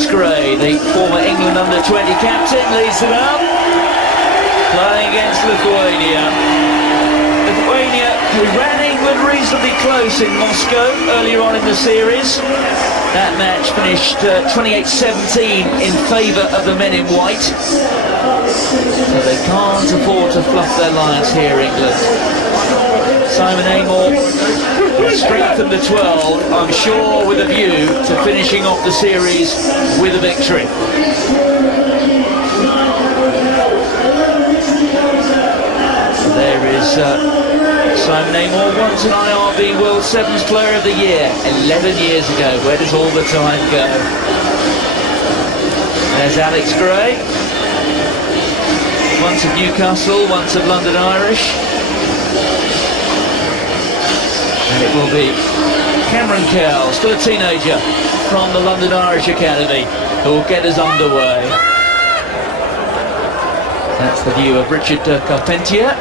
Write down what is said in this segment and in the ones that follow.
Alex Gray, the former England under-20 captain, leads them up, playing against Lithuania. Lithuania, who ran England reasonably close in Moscow earlier on in the series. That match finished 28-17 in favour of the men in white. So they can't afford to fluff their lines here, England. Simon Amor strengthened the 12, I'm sure with a view to finishing off the series with a victory. There is Simon Amor, once an IRB World Sevens Player of the Year, 11 years ago. Where does all the time go? There's Alex Gray, once of Newcastle, once of London Irish. And it will be Cameron Cowell, still a teenager, from the London Irish Academy, who will get us underway. That's the view of Richard Carpentier.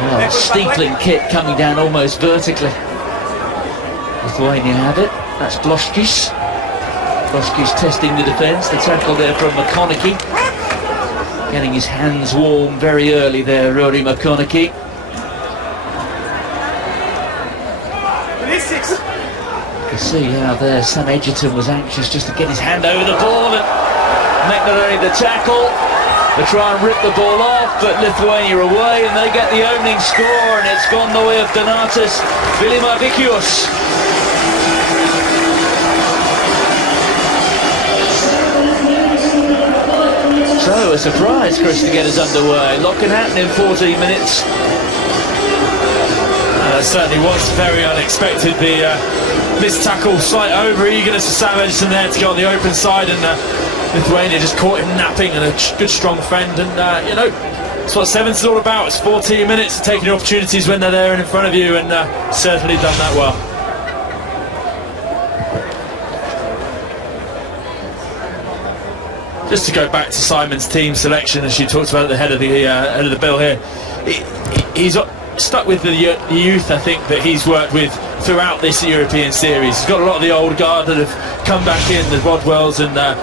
Oh, steepling kit coming down almost vertically. Lithuania have it. That's Bloškis. Bloškis testing the defence. The tackle there from McConaughey. Getting his hands warm very early there, Rory McConaughey. You can see how there Sam Edgerton was anxious just to get his hand over the ball and make not only the tackle, they try and rip the ball off, but Lithuania away, and they get the opening score, and it's gone the way of Donatas Vilimavičius. So a surprise, Chris, to get us underway. Lot can happen in 14 minutes. That certainly was very unexpected. The missed tackle, slight over-eagerness of Sam Edgerton there to get on the open side, and Lithuania just caught him napping, and a good strong fend. And you know, that's what sevens is all about. It's 14 minutes of taking your opportunities when they're there and in front of you, and certainly done that well. Just to go back to Simon's team selection, as you talked about at the head of the bill here, he's stuck with the youth, I think, that he's worked with throughout this European series. He's got a lot of the old guard that have come back in, the Rodwells and that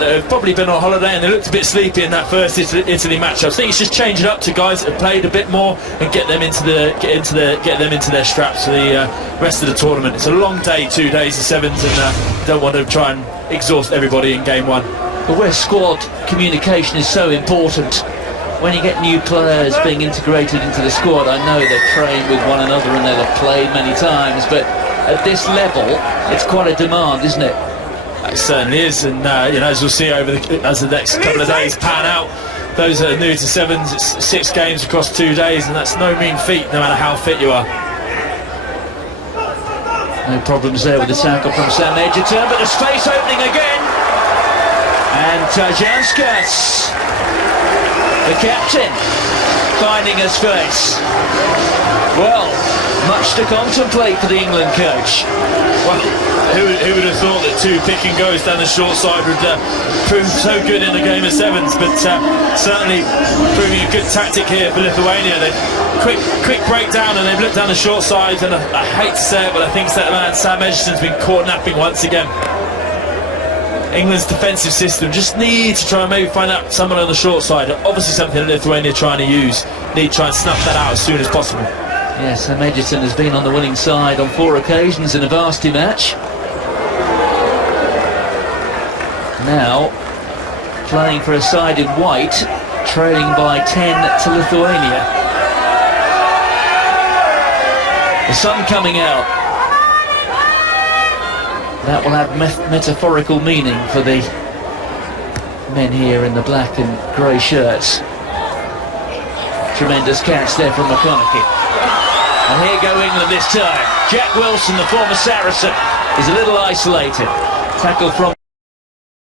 have probably been on holiday, and they looked a bit sleepy in that first Italy match. I think it's just changing up to guys that have played a bit more and get them into their straps for the rest of the tournament. It's a long day, 2 days of sevens, and don't want to try and exhaust everybody in game one. But where squad communication is so important, when you get new players being integrated into the squad, I know they've trained with one another and they'll have played many times, but at this level, it's quite a demand, isn't it? It certainly is, and you know, as we'll see as the next couple of days pan out, those that are new to sevens, it's 6 games across 2 days, and that's no mean feat, no matter how fit you are. No problems there with the tackle from Sam Edgerton, but the space opening again, and Tajanskas, the captain, finding a space. Well, much to contemplate for the England coach. Well, who would have thought that 2 pick and goes down the short side would prove so good in a game of sevens, but certainly proving a good tactic here for Lithuania. They quick breakdown, and they've looked down the short side, and I hate to say it, but I think that man Sam Edgerton's been caught napping once again. England's defensive system just need to try and maybe find out someone on the short side. Obviously something that Lithuania are trying to use. Need to try and snuff that out as soon as possible. Yes, Sam Edgerton has been on the winning side on 4 occasions in a varsity match. Now playing for a side in white, trailing by 10 to Lithuania. The sun coming out. That will have metaphorical meaning for the men here in the black and grey shirts. Tremendous catch there from McConaughey. And here go England this time. Jack Wilson, the former Saracen, is a little isolated. Tackle from